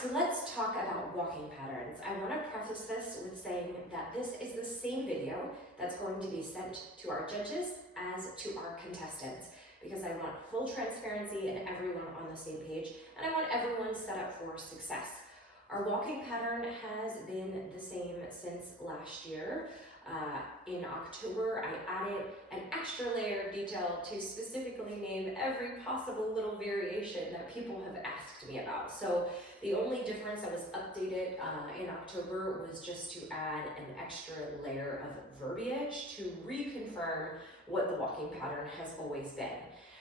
so let's talk about walking patterns. I want to preface this with saying that this is the same video that's going to be sent to our judges as to our contestants, because I want full transparency and everyone on the same page, and I want everyone set up for success. Our walking pattern has been the same since last year. In October, I added an extra layer of detail to specifically name every possible little variation that people have asked me about. So the only difference that was updated in October was just to add an extra layer of verbiage to reconfirm what the walking pattern has always been.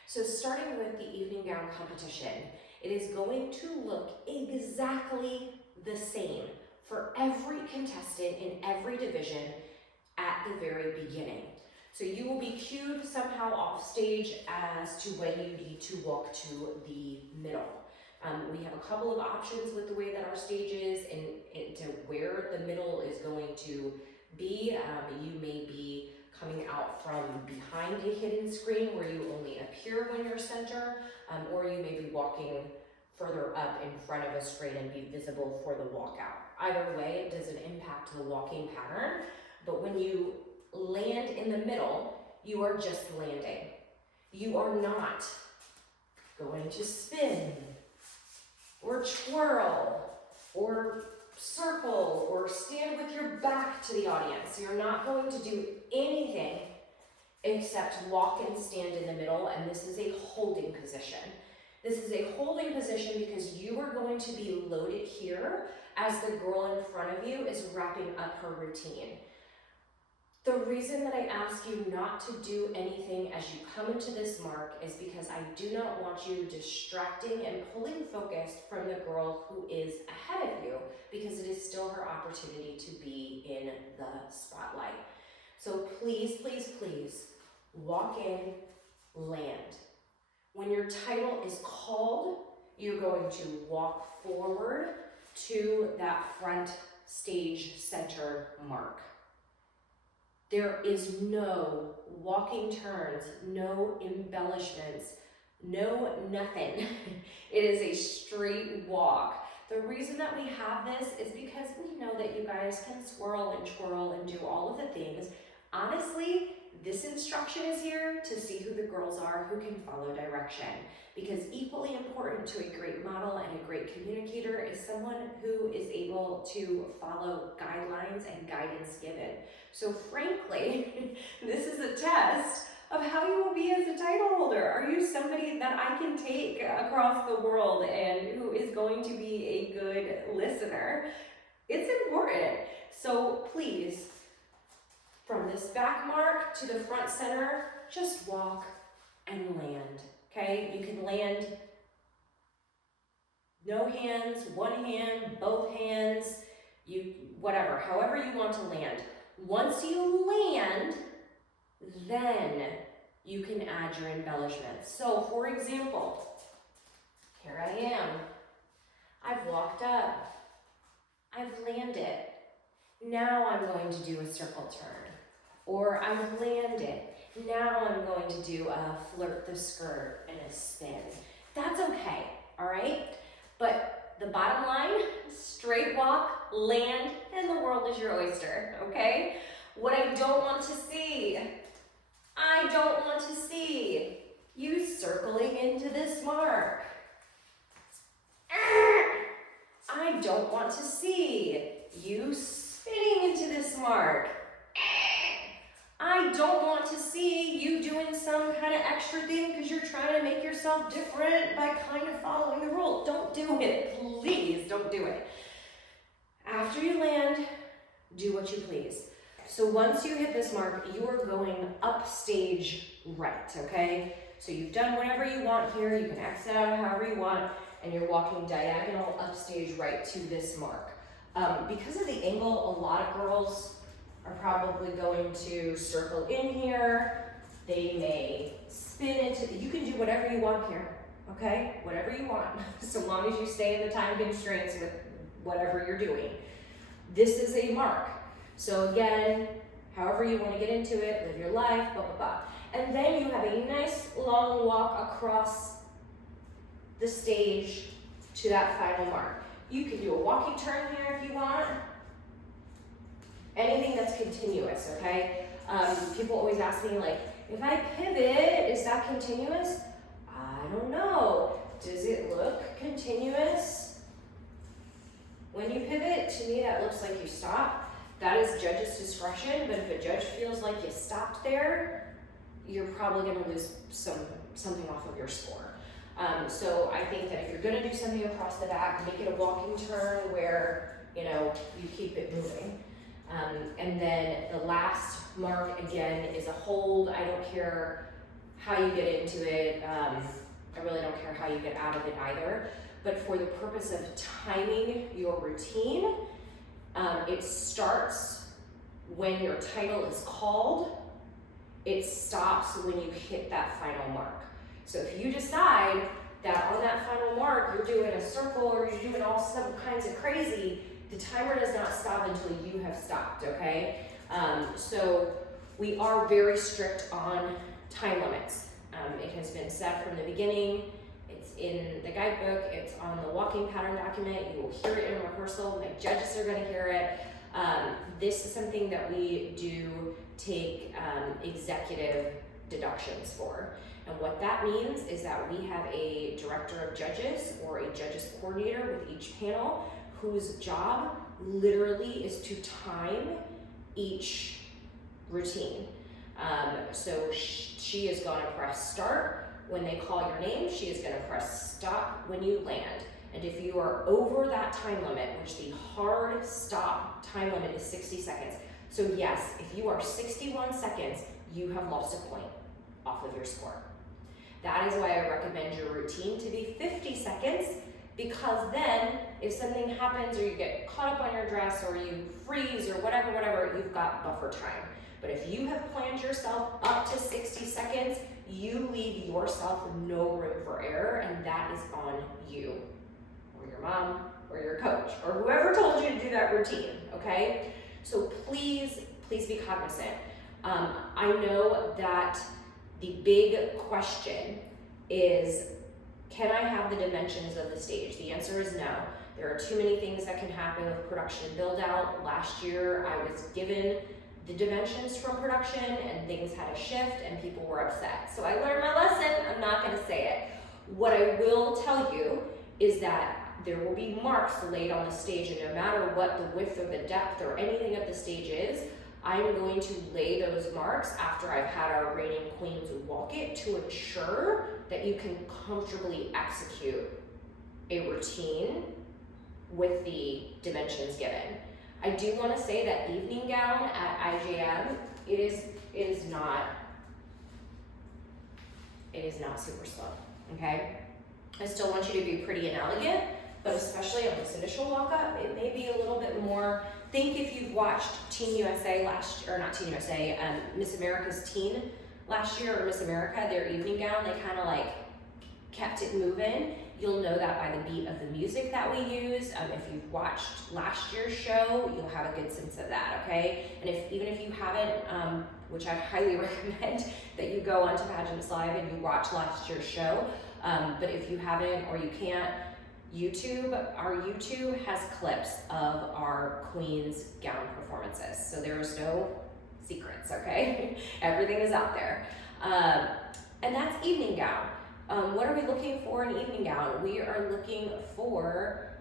So starting with the evening gown competition, it is going to look exactly the same for every contestant in every division at the very beginning. So you will be cued somehow off stage as to when you need to walk to the middle. We have a couple of options with the way that our stage is and to where the middle is going to be. You may be coming out from behind a hidden screen where you only appear when you're center, or you may be walking further up in front of a screen and be visible for the walkout. Either way, it doesn't impact the walking pattern. But when you land in the middle, you are just landing. You are not going to spin or twirl or circle or stand with your back to the audience. You're not going to do anything except walk and stand in the middle, and this is a holding position. This is a holding position because you are going to be loaded here as the girl in front of you is wrapping up her routine. The reason that I ask you not to do anything as you come into this mark is because I do not want you distracting and pulling focus from the girl who is ahead of you, because it is still her opportunity to be in the spotlight. So please, please, please walk in, land. When your title is called, you're going to walk forward to that front stage center mark. There is no walking turns, no embellishments, no nothing. It is a straight walk. The reason that we have this is because we know that you guys can swirl and twirl and do all of the things. Honestly, this instruction is here to see who the girls are who can follow direction, because equally important to a great model and a great communicator is someone who is able to follow guidelines and guidance given. So frankly, this is a test of how you will be as a title holder. Are you somebody that I can take across the world and who is going to be a good listener? It's important. So please, from this back mark to the front center, just walk and land, okay? You can land no hands, one hand, both hands, whatever, however you want to land. Once you land, then you can add your embellishments. So for example, here I am. I've walked up. I've landed. Now I'm going to do a circle turn. Or I've landed. Now I'm going to do a flirt the skirt and a spin. That's okay, all right? But the bottom line, straight walk, land, and the world is your oyster, okay? What I don't want to see, you circling into this mark. I don't want to see you spinning into this mark. I don't want to see you doing some kind of extra thing because you're trying to make yourself different by kind of following the rule. Don't do it. Please don't do it. After you land, do what you please. So once you hit this mark, you are going up stage right, okay? So you've done whatever you want here. You can exit out however you want, and you're walking diagonal up stage right to this mark. Because of the angle, a lot of girls are probably going to circle in here. They may spin into, you can do whatever you want here, okay? Whatever you want, so long as you stay in the time constraints with whatever you're doing. This is a mark. So again, however you want to get into it, live your life, blah, blah, blah. And then you have a nice long walk across the stage to that final mark. You can do a walking turn here if you want. Anything that's continuous, okay? People always ask me, like, if I pivot, is that continuous? I don't know. Does it look continuous? When you pivot, to me that looks like you stop. That is judge's discretion, but if a judge feels like you stopped there, you're probably gonna lose something off of your score. So I think that if you're gonna do something across the back, make it a walking turn where, you know, you keep it moving. And then the last mark, again, is a hold. I don't care how you get into it. I really don't care how you get out of it either. But for the purpose of timing your routine, it starts when your title is called. It stops when you hit that final mark. So if you decide that on that final mark, you're doing a circle or you're doing all some kinds of crazy, the timer does not stop until you have stopped, okay? So we are very strict on time limits. It has been set from the beginning. It's in the guidebook. It's on the walking pattern document. You will hear it in rehearsal. My judges are gonna hear it. This is something that we do take executive deductions for. And what that means is that we have a director of judges or a judges coordinator with each panel whose job literally is to time each routine. So she is gonna press start when they call your name. She is gonna press stop when you land. And if you are over that time limit, which the hard stop time limit is 60 seconds. So yes, if you are 61 seconds, you have lost a point off of your score. That is why I recommend your routine to be 50 seconds, because then if something happens or you get caught up on your dress or you freeze or whatever, you've got buffer time. But if you have planned yourself up to 60 seconds, you leave yourself no room for error, and that is on you or your mom or your coach or whoever told you to do that routine, okay? So please be cognizant. I know that the big question is, can I have the dimensions of the stage? The answer is no. There are too many things that can happen with production build out. Last year, I was given the dimensions from production and things had a shift and people were upset. So I learned my lesson. I'm not gonna say it. What I will tell you is that there will be marks laid on the stage, and no matter what the width or the depth or anything of the stage is, I'm going to lay those marks after I've had our reigning queens walk it to ensure that you can comfortably execute a routine with the dimensions given. I do want to say that evening gown at IJM, it is not super slow, okay? I still want you to be pretty and elegant, but especially on this initial walk up, it may be a little bit more. Think if you've watched Teen USA Miss America's Teen last year, or Miss America, their evening gown, they kind of like kept it moving. You'll know that by the beat of the music that we use. If you've watched last year's show, you'll have a good sense of that, okay? And even if you haven't, which I highly recommend that you go onto Pageants Live and you watch last year's show, but if you haven't or you can't, our YouTube has clips of our Queen's gown performances. So there's no secrets, okay? Everything is out there. And that's evening gown. What are we looking for in evening gown? We are looking for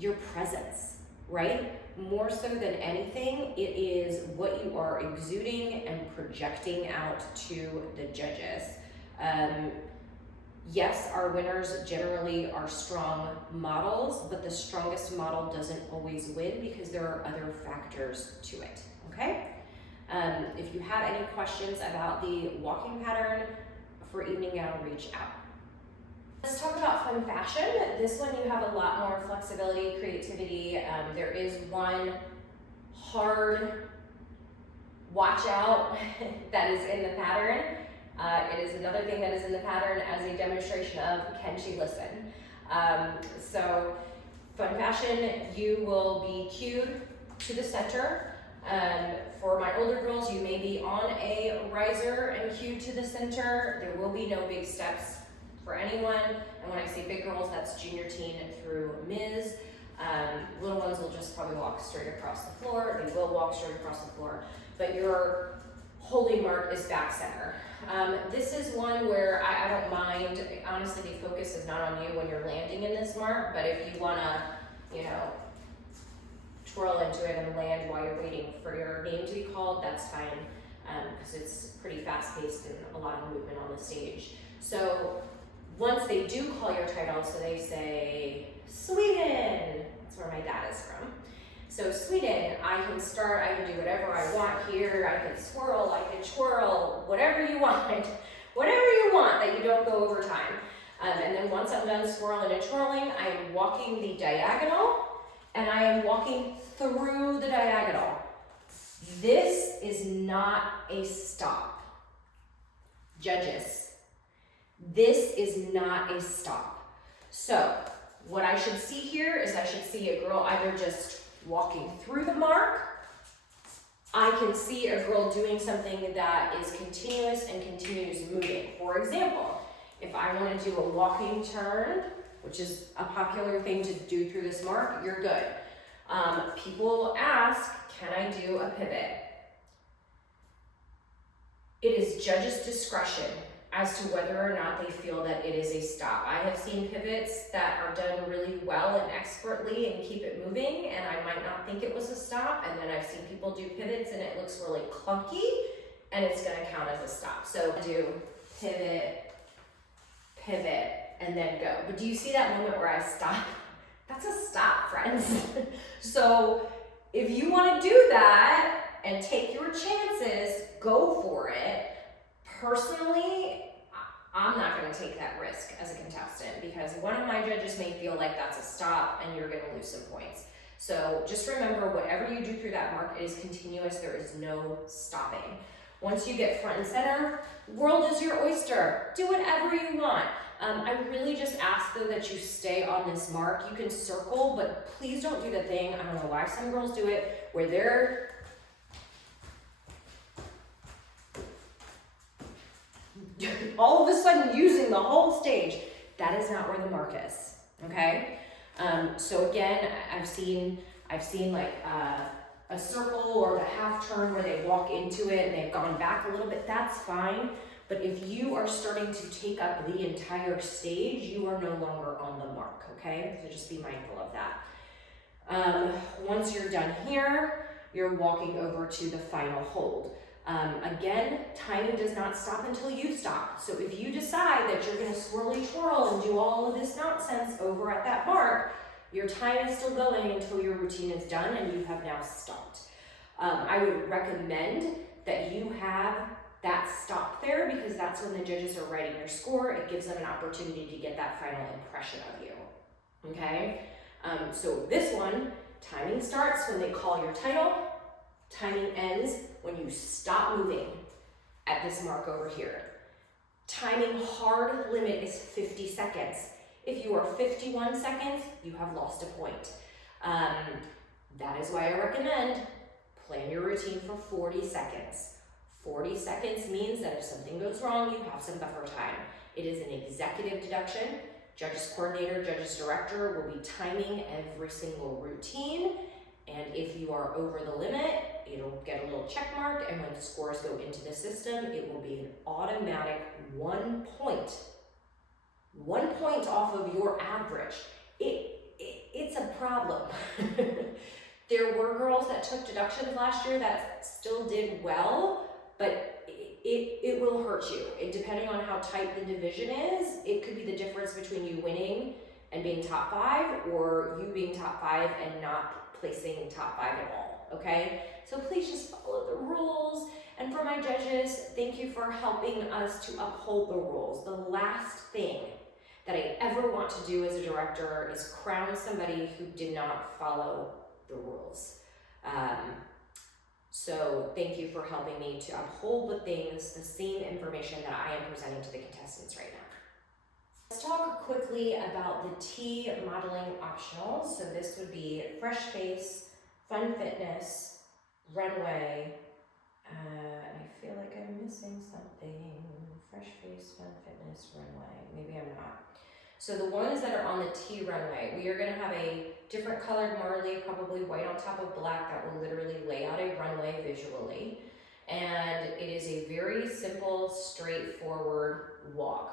your presence, right? More so than anything, it is what you are exuding and projecting out to the judges. Yes, our winners generally are strong models, but the strongest model doesn't always win because there are other factors to it, okay? If you have any questions about the walking pattern for evening gown, reach out. Let's talk about fun fashion. This one you have a lot more flexibility, creativity. There is one hard watch out that is in the pattern. It is another thing that is in the pattern as a demonstration of can she listen. So fun fashion, you will be cued to the center. For my older girls, you may be on a riser and cued to the center. There will be no big steps for anyone. And when I say big girls, that's junior teen through Ms. Little ones will just probably walk straight across the floor. They will walk straight across the floor, but your holding mark is back center. This is one where I don't mind. Honestly, the focus is not on you when you're landing in this mark, but if you wanna, you know, twirl into it and land while you're waiting for your name to be called, that's fine, because it's pretty fast-paced and a lot of movement on the stage. So once they do call your title, so they say, Sweden, that's where my dad is from. So Sweden, I can start, I can do whatever I want here, I can swirl, I can twirl, whatever you want that you don't go over time. And then once I'm done swirling and twirling, I am walking the diagonal, and I am walking through the diagonal. This is not a stop. Judges, this is not a stop. So what I should see here is I should see a girl either just walking through the mark. I can see a girl doing something that is continuous and continues moving. For example, if I want to do a walking turn, which is a popular thing to do through this mark, you're good. People ask, can I do a pivot? It is judges' discretion as to whether or not they feel that it is a stop. I have seen pivots that are done really well and expertly and keep it moving, and I might not think it was a stop, and then I've seen people do pivots and it looks really clunky, and it's gonna count as a stop. So do pivot, pivot, and then go. But do you see that moment where I stop? That's a stop, friends. So if you wanna do that and take your chances, go for it. Personally, I'm not going to take that risk as a contestant because one of my judges may feel like that's a stop and you're going to lose some points. So just remember, whatever you do through that mark, it is continuous. There is no stopping. Once you get front and center, world is your oyster. Do whatever you want. I really just ask though that you stay on this mark. You can circle, but please don't do the thing, I don't know why some girls do it, where they're all of a sudden using the whole stage. That is not where the mark is, okay? So again, I've seen like a circle or a half turn where they walk into it and they've gone back a little bit, that's fine. But if you are starting to take up the entire stage, you are no longer on the mark, okay? So just be mindful of that. Once you're done here, you're walking over to the final hold. Again, timing does not stop until you stop. So if you decide that you're gonna swirly twirl and do all of this nonsense over at that mark, your time is still going until your routine is done and you have now stopped. I would recommend that you have that stop there because that's when the judges are writing your score. It gives them an opportunity to get that final impression of you, okay? So this one, timing starts when they call your title. Timing ends when you stop moving at this mark over here. Timing hard limit is 50 seconds. If you are 51 seconds, you have lost a point. That is why I recommend plan your routine for 40 seconds. 40 seconds means that if something goes wrong, you have some buffer time. It is an executive deduction. Judges coordinator, judges director will be timing every single routine. And if you are over the limit, it'll get a little check mark, and when the scores go into the system, it will be an automatic 1 point. 1 point off of your average. It's a problem. There were girls that took deductions last year that still did well, but it will hurt you. Depending on how tight the division is, it could be the difference between you winning and being top 5 or you being top 5 and not placing top 5 at all, okay? So please just follow the rules. And for my judges, thank you for helping us to uphold the rules. The last thing that I ever want to do as a director is crown somebody who did not follow the rules. So thank you for helping me to uphold the things, the same information that I am presenting to the contestants right now. Let's talk quickly about the T modeling optionals. So this would be fresh face, fun fitness, runway, and I feel like I'm missing something. fresh face, fun fitness, runway. Maybe I'm not. So the ones that are on the T-runway, we are gonna have a different colored marley, probably white on top of black, that will literally lay out a runway visually. And it is a very simple, straightforward walk.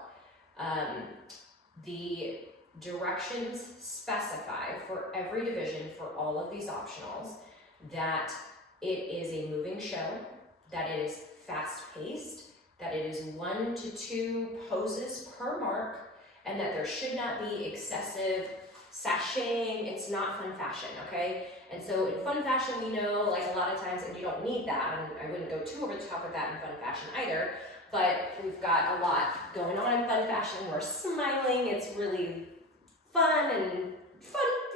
The directions specify for every division, for all of these optionals, that it is a moving show, that it is fast-paced, that it is 1 to 2 poses per mark, and that there should not be excessive sashaying. It's not fun fashion, okay? And so in fun fashion, we know, like, a lot of times, and you don't need that, and I wouldn't go too over the top of that in fun fashion either, but we've got a lot going on in fun fashion. We're smiling, it's really fun, and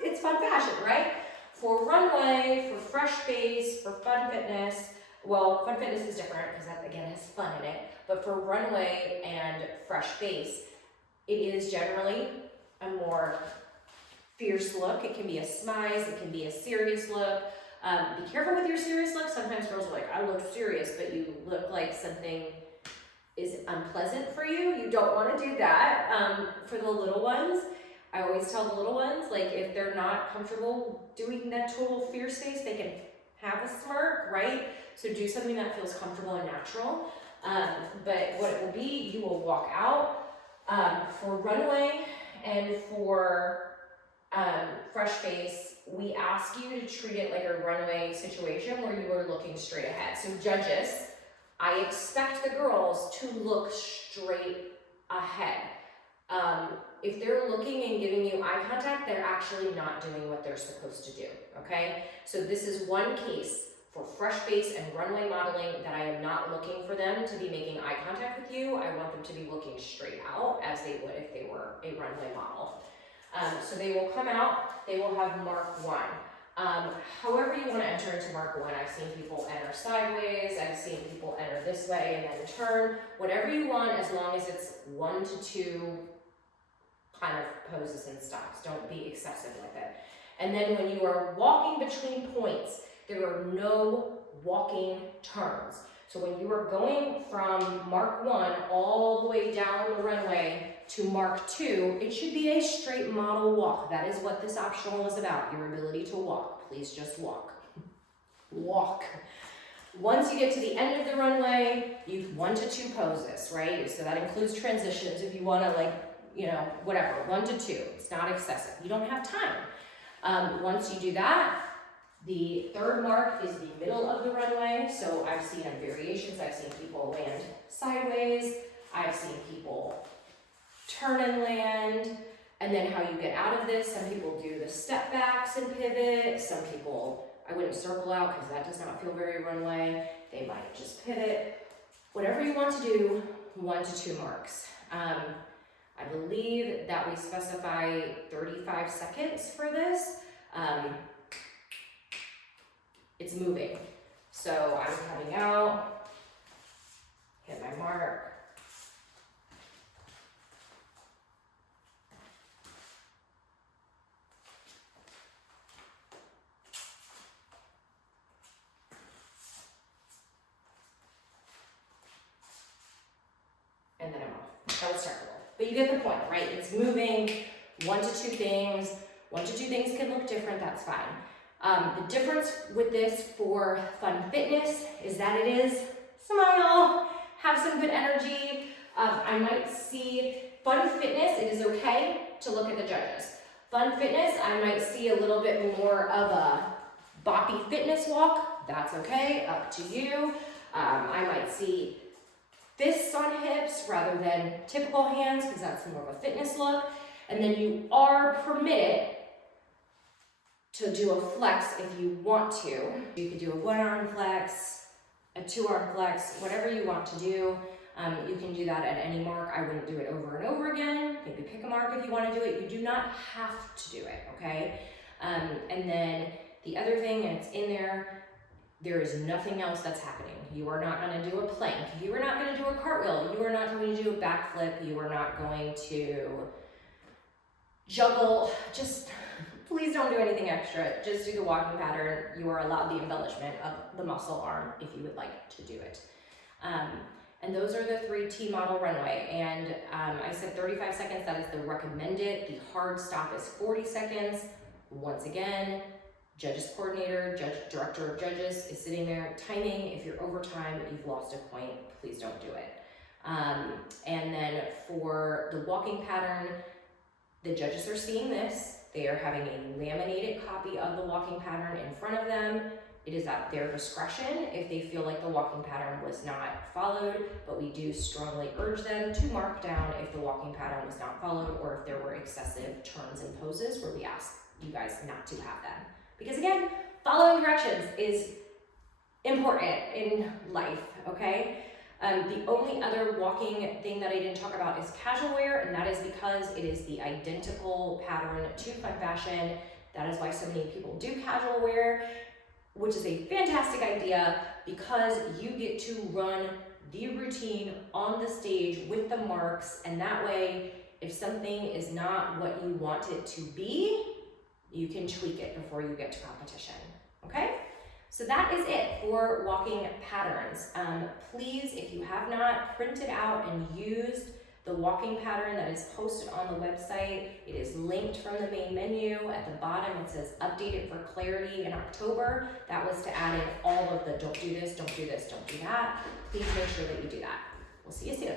it's fun fashion, right? For runway, for fresh face, for fun fitness, well, fun fitness is different because that, again, has fun in it, but for runway and fresh face, it is generally a more fierce look. It can be a smize, it can be a serious look. Be careful with your serious look. Sometimes girls are like, I look serious, but you look like something is unpleasant for you. You don't want to do that. For the little ones, I always tell the little ones, like, if they're not comfortable doing that total fierce face, they can have a smirk, right? So do something that feels comfortable and natural. But what it will be, you will walk out. For runway and for fresh face, we ask you to treat it like a runway situation where you are looking straight ahead. So judges, I expect the girls to look straight ahead. If they're looking and giving you eye contact, they're actually not doing what they're supposed to do, okay? So this is one case for fresh face and runway modeling that I am not looking for them to be making eye contact with you. I want them to be looking straight out as they would if they were a runway model. So they will come out, they will have mark 1. However you want to enter into mark 1, I've seen people enter sideways, I've seen people enter this way and then turn, whatever you want, as long as it's 1 to 2 kind of poses and stops. Don't be excessive with it. And then when you are walking between points, there are no walking turns. So when you are going from mark 1 all the way down the runway to mark 2, it should be a straight model walk. That is what this optional is about, your ability to walk. Please just walk. Walk. Once you get to the end of the runway, you 1 to 2 poses, right? So that includes transitions if you want to, like, you know, whatever, 1 to 2. It's not excessive. You don't have time. Once you do that, the third mark is the middle of the runway. So I've seen variations. I've seen people land sideways. I've seen people turn and land. And then how you get out of this, some people do the step backs and pivot. Some people, I wouldn't circle out because that does not feel very runway. They might just pivot. Whatever you want to do, 1 to 2 marks. I believe that we specify 35 seconds for this. It's moving. So I'm coming out, hit my mark. And then I'm off. That was terrible. But you get the point, right? It's moving, 1 to 2 things. 1 to 2 things can look different, that's fine. The difference with this for fun fitness is that it is smile, have some good energy. I might see fun fitness, it is okay to look at the judges. Fun fitness, I might see a little bit more of a boppy fitness walk. That's okay, up to you. I might see fists on hips rather than typical hands because that's more of a fitness look. And then you are permitted to do a flex if you want to. You could do a 1-arm flex, a 2-arm flex, whatever you want to do. You can do that at any mark. I wouldn't do it over and over again. Maybe pick a mark if you want to do it. You do not have to do it, okay? And then the other thing, and it's in there is nothing else that's happening. You are not going to do a plank. You are not going to do a cartwheel. You are not going to do a backflip. You are not going to juggle. Just please don't do anything extra. Just do the walking pattern. You are allowed the embellishment of the muscle arm if you would like to do it. And those are the 3 T model runway. And I said 35 seconds, that is the recommended. The hard stop is 40 seconds. Once again, judges coordinator, director of judges is sitting there timing. If you're over time, you've lost a point, please don't do it. And then for the walking pattern, the judges are seeing this. They are having a laminated copy of the walking pattern in front of them. It is at their discretion if they feel like the walking pattern was not followed, but we do strongly urge them to mark down if the walking pattern was not followed or if there were excessive turns and poses where we ask you guys not to have them. Because again, following directions is important in life, okay? The only other walking thing that I didn't talk about is casual wear, and that is because it is the identical pattern to fun fashion. That is why so many people do casual wear, which is a fantastic idea because you get to run the routine on the stage with the marks, and that way, if something is not what you want it to be, you can tweak it before you get to competition, okay? So that is it for walking patterns. Please, if you have not printed out and used the walking pattern that is posted on the website, it is linked from the main menu. At the bottom, it says updated for clarity in October. That was to add in all of the don't do this, don't do this, don't do that. Please make sure that you do that. We'll see you soon.